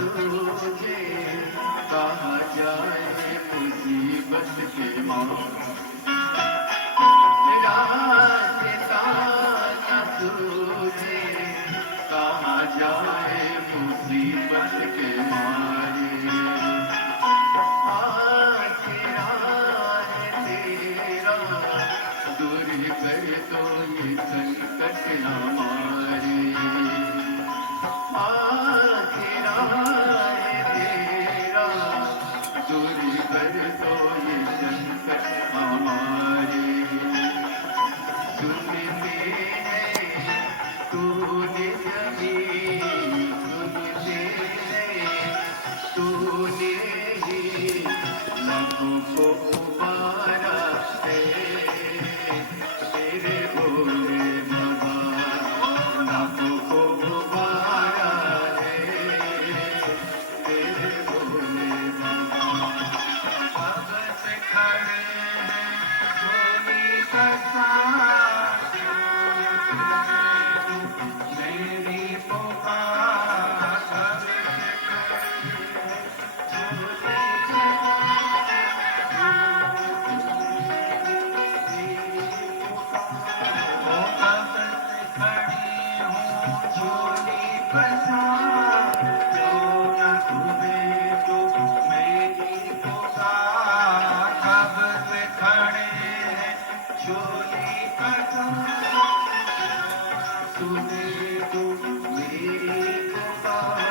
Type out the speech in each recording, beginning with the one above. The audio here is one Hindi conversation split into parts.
सूझे, कहा जाए मुसीबत के माँ। रास्ता न सूझे, कहा जाए मुसीबत के मारे। आसरा है तेरा, दूरी कर तो ये संकट हमारे। आसरा है तेरा, दूरी कर तो ये संकट हमारे। सुनते हैं तूने जमीन, सुनते हैं तूने ही लबों को उबारा है। तेरे भोले बाबा लबों को उबारा है। तेरे भोले बाबा अब से खड़े हैं झोली का साथ, मेरी पुकार अब से खड़े हैं झोली का साथ। जो न तुम्हें तो मेरी पुकार अब से खड़े हैं झोली का साथ। तुम्हें तो मेरी पुकार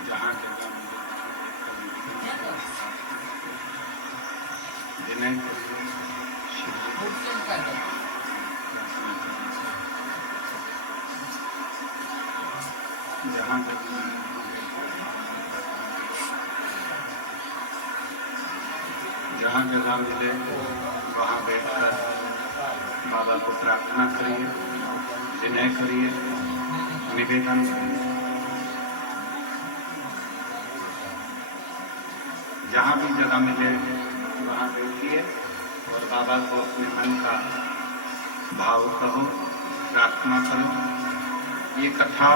जहाँ जगह जिन्हें जहाँ जहाँ जगह मिले वहाँ बैठकर बाबा को प्रार्थना करिए, विनय करिए, निवेदन करिए। जहाँ भी जगह मिले वहाँ बैठिए और बाबा को अपने मन का भाव कहो, प्रार्थना करो। ये कथा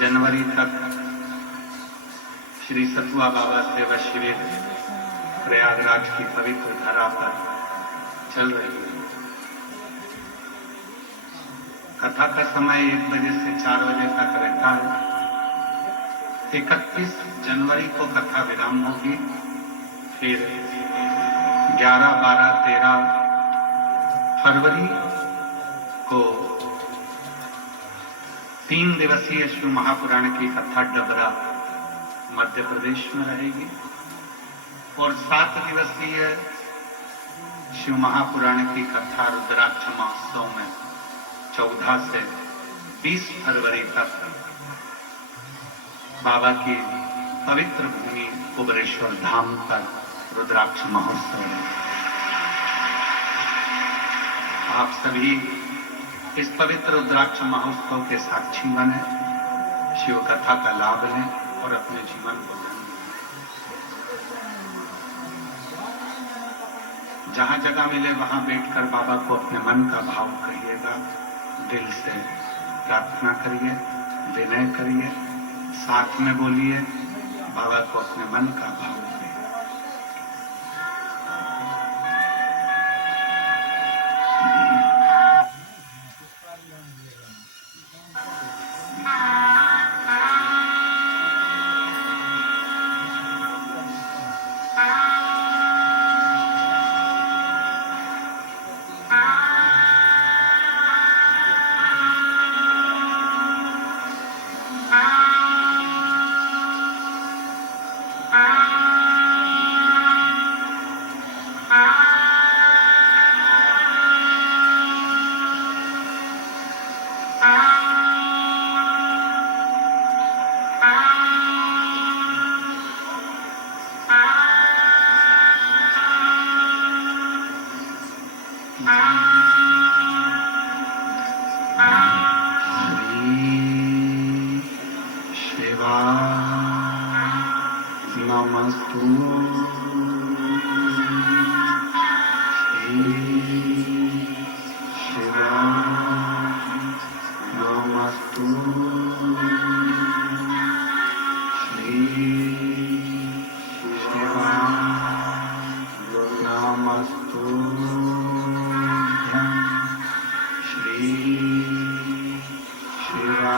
जनवरी तक श्री सतुआ बाबा सेवा शिविर प्रयागराज की पवित्र धरा पर चल रही है। कथा का समय 1 बजे से 4 बजे तक रहता है। 31 जनवरी को कथा विराम होगी, फिर 11, 12, 13 फरवरी को 3 दिवसीय शिव महापुराण की कथा डबरा मध्य प्रदेश में रहेगी और 7 दिवसीय शिव महापुराण की कथा रुद्राक्ष महोत्सव में 14 से 20 फरवरी तक बाबा की पवित्र भूमि कुबरेश्वर धाम पर रुद्राक्ष महोत्सव है। आप सभी इस पवित्र रुद्राक्ष महोत्सव के साक्षी बने, शिव कथा का लाभ लें और अपने जीवन को धन्य। जहां जगह मिले वहां बैठकर बाबा को अपने मन का भाव कहिएगा, दिल से प्रार्थना करिए, विनय करिए, साथ में बोलिए, बाबा को अपने मन का भाव करिए। शिवा नमस्तु शिवा नमस्तु शिवा नमस्तु श्री शिवा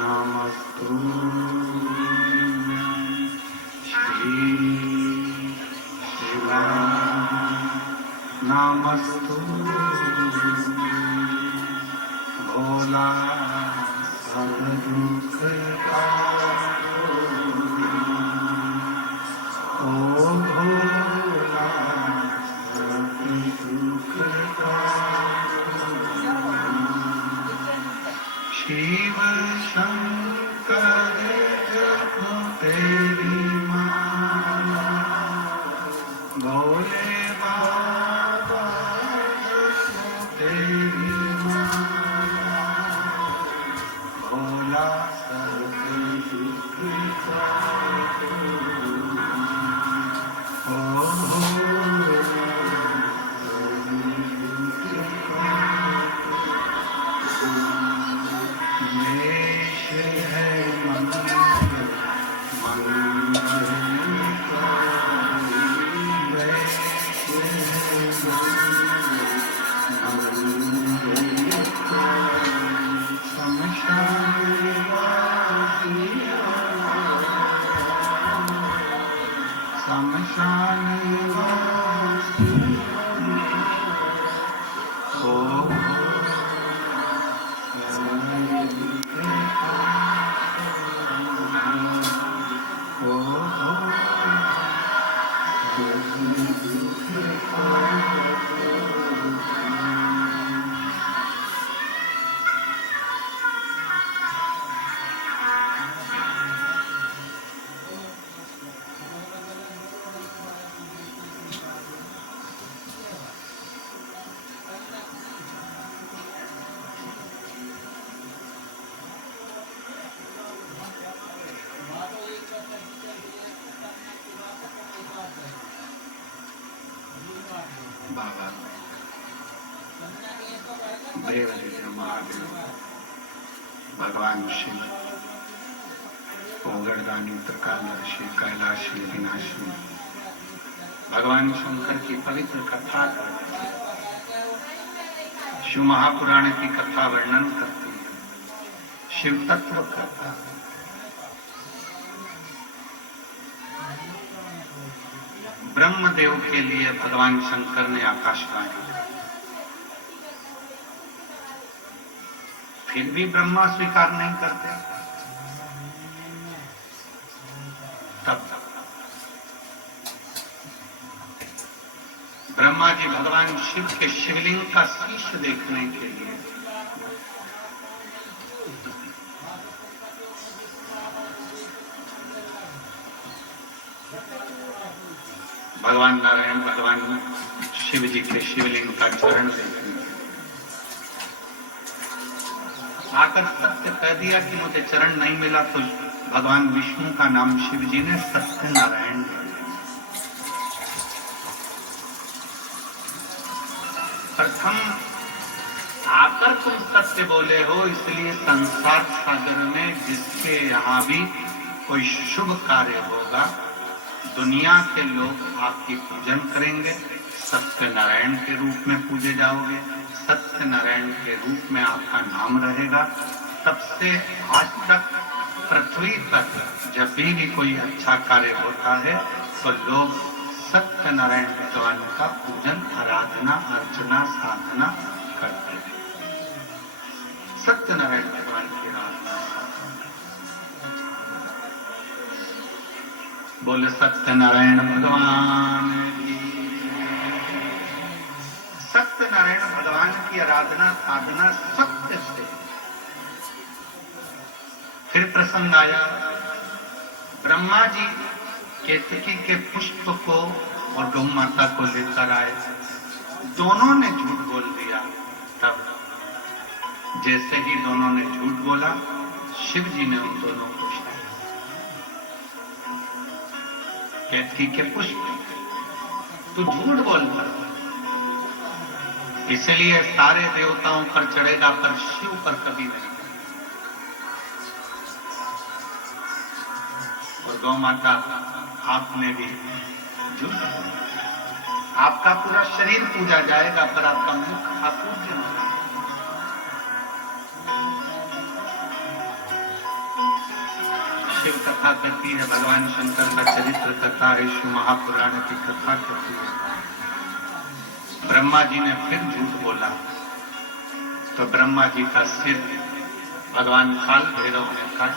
नमस्तु श्री शिवा नमस्तु भोला सब दुख ओ भोला सब दुख शिव शंकर जप तेरी माला भोले बाबा जप तेरी माला भोला सब दुख ओ भोला देश है मंगल बाबा देवदेव महादेव भगवान शिव ओगरदानी त्रिकालदर्शी कैलाशी विनाशी भगवान शंकर की पवित्र कथा करते हैं। शिव महापुराण की कथा वर्णन करती है, शिव तत्व करता है। ब्रह्मदेव के लिए भगवान शंकर ने आकाशवाणी, फिर भी ब्रह्मा स्वीकार नहीं करते। तब ब्रह्मा जी भगवान शिव के शिवलिंग का शीश देखने के लिए भगवान नारायण भगवान शिव जी के शिवलिंग का चरण देखने आकर सत्य कह दिया कि मुझे चरण नहीं मिला, तो भगवान विष्णु का नाम शिव जी ने सत्य नारायण प्रथम आकर तुम सत्य बोले हो, इसलिए संसार सागर में जिसके यहाँ भी कोई शुभ कार्य होगा दुनिया के लोग आपकी पूजन करेंगे, सत्यनारायण के रूप में पूजे जाओगे, सत्यनारायण के रूप में आपका नाम रहेगा। तब से आज तक पृथ्वी तक जब भी कोई अच्छा कार्य होता है तो लोग सत्यनारायण भगवान का पूजन आराधना अर्चना साधना करते हैं। सत्यनारायण भगवान की आराधना बोले सत्यनारायण भगवान की। सत्यनारायण भगवान की आराधना साधना सत्य से। फिर प्रसंग आया, ब्रह्मा जी केतकी के पुष्प को और गौ माता को लेकर आए, दोनों ने झूठ बोल दिया। तब जैसे ही दोनों ने झूठ बोला, शिव जी ने उन दोनों को केतकी के पुष्प, तू झूठ बोलता, इसलिए सारे देवताओं पर चढ़ेगा पर शिव पर कभी नहीं। और गौ माता आपने भी झूठ, आपका पूरा शरीर पूजा जाएगा पर आपका मुख अपूज्य होगा। शिव कथा करती है, भगवान शंकर का चरित्र कथा है, शिव महापुराण की कथा करती है। ब्रह्मा जी ने फिर झूठ बोला तो ब्रह्मा जी का सिर भगवान काल भैरव ने काट,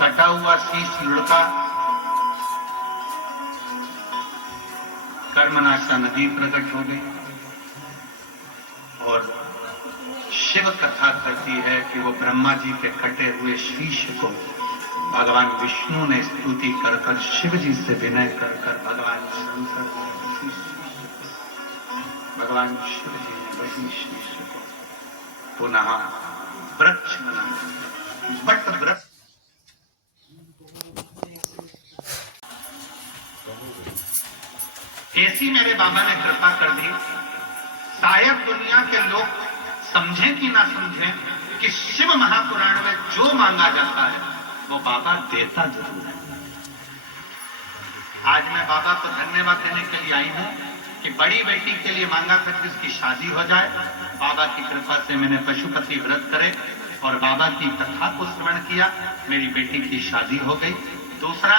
कटा हुआ शीश लुढ़का कर्मनाशा नदी प्रकट हो गई। और शिव कथा करती है कि वो ब्रह्मा जी के कटे हुए शीश को भगवान विष्णु ने स्तुति कर कर शिव जी से विनय कर कर भगवान शंकर भगवान शिव जी ने वही शीश को पुनः वृक्ष बना, बट वृक्ष। ऐसी मेरे बाबा ने कृपा कर दी, शायद दुनिया के लोग समझें कि ना समझें कि शिव महापुराण में जो मांगा जाता है वो बाबा देता जरूर है। आज मैं बाबा को धन्यवाद देने के लिए आई हूं कि बड़ी बेटी के लिए मांगा था कि उसकी शादी हो जाए। बाबा की कृपा से मैंने पशुपति व्रत करे और बाबा की कथा को श्रवण किया, मेरी बेटी की शादी हो गई। दूसरा,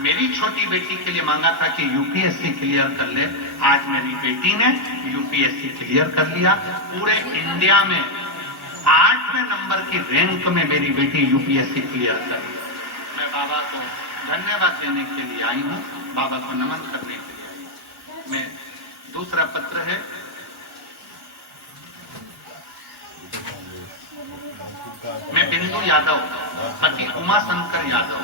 मेरी छोटी बेटी के लिए मांगा था कि यूपीएससी क्लियर कर ले, आज मेरी बेटी ने यूपीएससी क्लियर कर लिया। पूरे इंडिया में 8वें नंबर की रैंक में मेरी बेटी यूपीएससी क्लियर कर। मैं बाबा को धन्यवाद देने के लिए आई हूँ, बाबा को नमन करने के लिए आई हूँ। मैं दूसरा पत्र है, मैं बिंदु यादव, पति उमा शंकर यादव,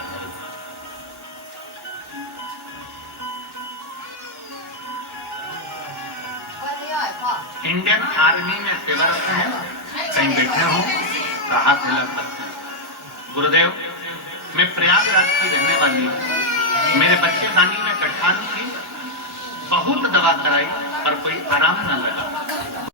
इंडियन आर्मी में सेवारत हूं, कहीं बैठे हो तो हाथ मिला सकते हैं। गुरुदेव, मैं प्रयागराज की रहने वाली हूँ, मेरे बच्चेदानी में गठान थी, बहुत दवा कराई पर कोई आराम न लगा।